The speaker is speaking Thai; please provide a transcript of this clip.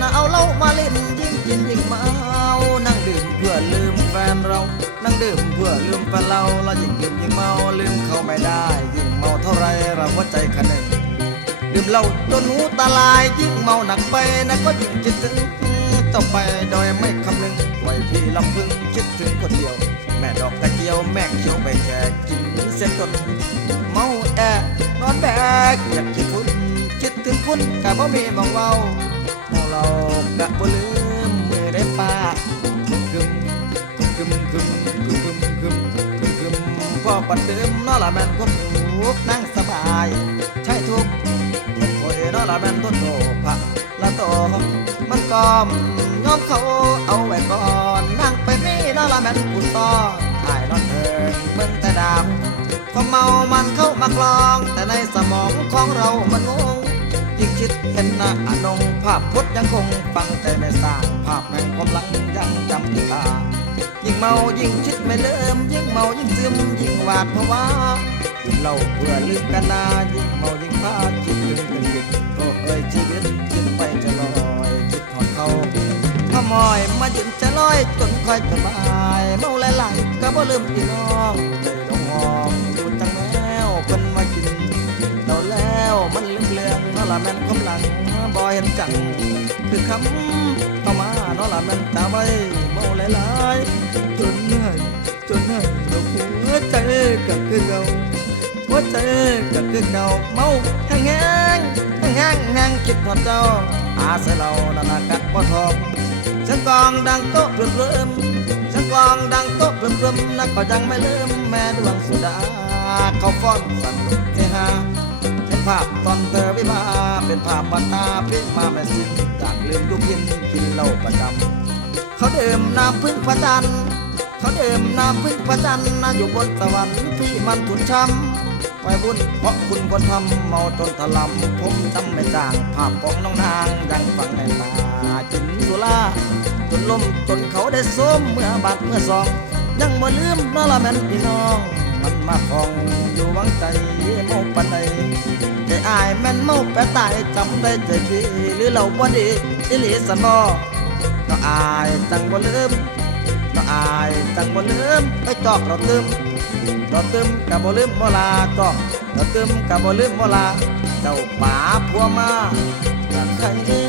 นเอาเหล้ามาเล่นยิ่งกินยิ่งเมานั่งดื่มเพื่อลืมแฟนเรา นั่งดื่มเพื่อลืมแฟนเราเรายิ่งดื่มยิ่งเมาลืมเขาไม่ได้ ยิ่งเมาเท่าไรเราหัวใจขนึงดื่มเหล้าจนหูตาลายยิ่งเมาหนักไปนะก็ยิ่งคิดถึงจ้ไปโดยไม่คำนึงปล่อยพี่ลำพึงคิดถึงคนเดียว แม่ดอกตะเกียวแม่เขียวไปแค่กินเส้นจนเมาแอนอนแบกอยากคิดคุณคิดถึงคุณแต่บ่เมีบอกเว้า เรากะบ่ลืมมือได้ป้ากึมกึมกึมกึมกึมกึมกึมพอปัดดื่มนอละแม่นก็ถูกนั่งสบาย ใช่ทุกทุกคนนอละแม่นต้นโตพะละโตมันกอมย้อมเขาเอาไว้ก่อนนั่งไปมีนอละแม่นกูต้อนถ่ายนอนเอิงเบิ่งแต่ดาบความเมามันเข้ามากลอง แต่ในสมองของเรามันงง ดเห็นหน้าอนงภาพพจน์ยังคงฟังใจไม่สร้างภาพแห่งความหลังยังจำติดตายิ่งเมายิ่งคิดไม่เลิมยิ่งเมายิ่งซึมยิ่งหวาดเพราะว่ายิ่งเล่าเพื่อลืมกันนายิ่งเมายิ่งพาคิดถึงเป็นจิตโอ้เอ้ยชีวิตคิดไปจะลอยคิดถอดเขาขมอยมายืนจะลอยจนค่อยสบายเมาหลายๆก็บ่ลืมพี่น้องใจดองหอม ม่นคมหลังบ่เห็นจังคือคำเข้ามาเนาะละแม่นตาไว้เมาหลายๆจนเหนื่อยจนเหนื่อยเราหัวใจก็คือเก่าหัวใจก็คือเก่าเมาแห้งแห้งแห้งแห้งแห้งคิดทอดเจ้าอาใส่เรานั่นน่ะกะบ่ทองเสียงกองดังโต๊ะเริ่มเริ่มเสียงกองดังโต๊ะเริ่มเริ่มนักก็ยังไม่ลืมแม่ดวงสุดาเขาฟ้อนสันุกเฮฮา ภาพตอนเธอวิมาเป็นภาพบัตาพริกมาไม่สิ้นจากลืมลูกยินกินเหล้าประจำเขาเดื่มน้ำพึ่งพระจันทร์เขาเดื่มน้ำพึ่งพระจันทร์นะอยู่บนสวรรค์พี่มันถุนช้ำไว้บุญเพราะคุณคนทำเมาจนถลำผมจำไม่จางภาพของน้องนางยังฝังในตากินสุราจนล้มจนเขาได้ส้มเมื่อบาดเมื่อสอง ยังบ่ลืมนั่นละแม่นพี่น้อง มันมาคองอยู่วังใจเมาปันใด อายแม่นเมาแปะตายจำได้ใจพี่หรือเราบ่ดีอิลีสันบ่ก็อายจังบ่ลืมก็อายจังบ่ลืมไปจอกเราตึมเราตึมกับบ่ลืมบ่ลาจอกเราตึมกับบ่ลืมบ่ลาเจ้าป่าพัวมาจากใคร